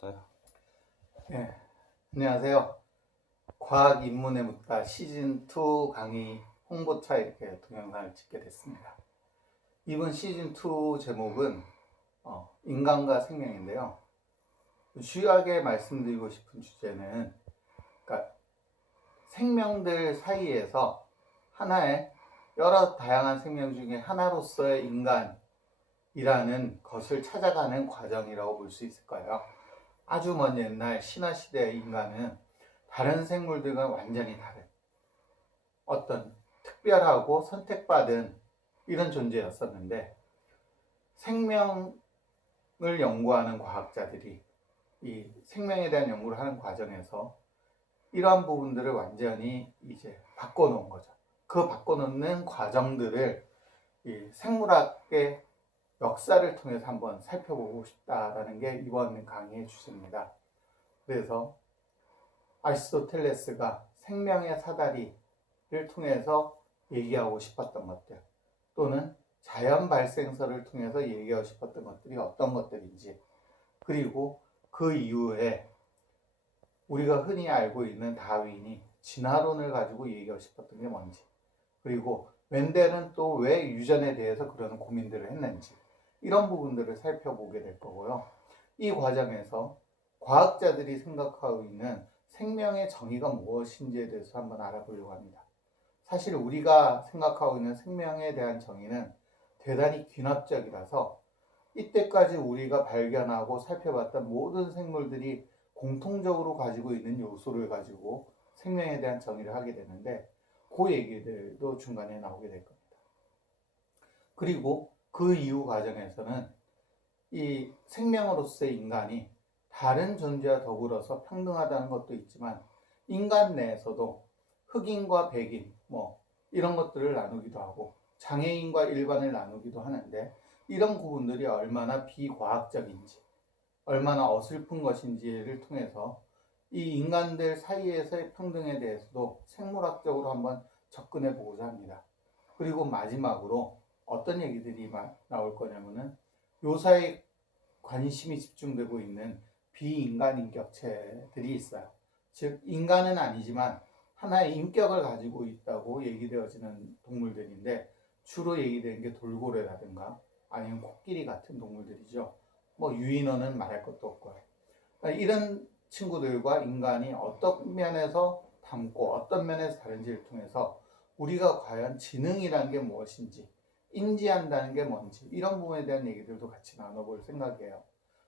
없어요. 네, 안녕하세요. 과학 입문에 묻다 시즌2 강의 홍보차 이렇게 동영상을 찍게 됐습니다. 이번 시즌2 제목은 인간과 생명인데요. 주요하게 말씀드리고 싶은 주제는 그러니까 생명들 사이에서 하나의 여러 다양한 생명 중에 하나로서의 인간이라는 것을 찾아가는 과정이라고 볼 수 있을 거예요. 아주 먼 옛날 신화시대의 인간은 다른 생물들과 완전히 다른 어떤 특별하고 선택받은 이런 존재였었는데, 생명을 연구하는 과학자들이 이 생명에 대한 연구를 하는 과정에서 이러한 부분들을 완전히 이제 바꿔놓은 거죠. 그 바꿔놓는 과정들을 이 생물학의 역사를 통해서 한번 살펴보고 싶다라는 게 이번 강의의 주제입니다. 그래서 아리스토텔레스가 생명의 사다리를 통해서 얘기하고 싶었던 것들, 또는 자연 발생설을 통해서 얘기하고 싶었던 것들이 어떤 것들인지, 그리고 그 이후에 우리가 흔히 알고 있는 다윈이 진화론을 가지고 얘기하고 싶었던 게 뭔지, 그리고 멘델은 또 왜 유전에 대해서 그런 고민들을 했는지, 이런 부분들을 살펴보게 될 거고요. 이 과정에서 과학자들이 생각하고 있는 생명의 정의가 무엇인지에 대해서 한번 알아보려고 합니다. 사실 우리가 생각하고 있는 생명에 대한 정의는 대단히 귀납적이라서 이때까지 우리가 발견하고 살펴봤던 모든 생물들이 공통적으로 가지고 있는 요소를 가지고 생명에 대한 정의를 하게 되는데, 그 얘기들도 중간에 나오게 될 겁니다. 그리고 그 이후 과정에서는 이 생명으로서의 인간이 다른 존재와 더불어서 평등하다는 것도 있지만, 인간 내에서도 흑인과 백인 이런 것들을 나누기도 하고 장애인과 일반을 나누기도 하는데, 이런 부분들이 얼마나 비과학적인지, 얼마나 어설픈 것인지를 통해서 이 인간들 사이에서의 평등에 대해서도 생물학적으로 한번 접근해 보고자 합니다. 그리고 마지막으로 어떤 얘기들이 나올 거냐면은 요사에 관심이 집중되고 있는 비인간 인격체들이 있어요. 즉 인간은 아니지만 하나의 인격을 가지고 있다고 얘기되어지는 동물들인데, 주로 얘기되는 게 돌고래라든가 아니면 코끼리 같은 동물들이죠. 유인원은 말할 것도 없고요. 그러니까 이런 친구들과 인간이 어떤 면에서 닮고 어떤 면에서 다른지를 통해서 우리가 과연 지능이라는 게 무엇인지, 인지한다는 게 뭔지, 이런 부분에 대한 얘기들도 같이 나눠볼 생각이에요.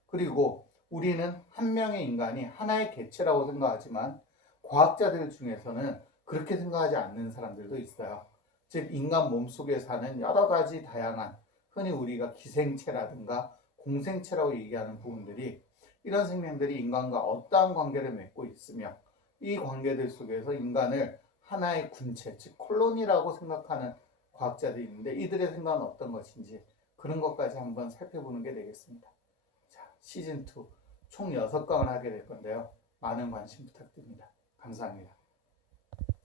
그리고 우리는 한 명의 인간이 하나의 개체라고 생각하지만 과학자들 중에서는 그렇게 생각하지 않는 사람들도 있어요. 즉 인간 몸속에 사는 여러 가지 다양한, 흔히 우리가 기생체라든가 공생체라고 얘기하는 부분들이, 이런 생명들이 인간과 어떠한 관계를 맺고 있으며, 이 관계들 속에서 인간을 하나의 군체, 즉 콜로니라고 생각하는 과학자들이 있는데, 이들의 생각은 어떤 것인지, 그런 것까지 한번 살펴보는 게 되겠습니다. 자, 시즌2 총 6강을 하게 될 건데요. 많은 관심 부탁드립니다. 감사합니다.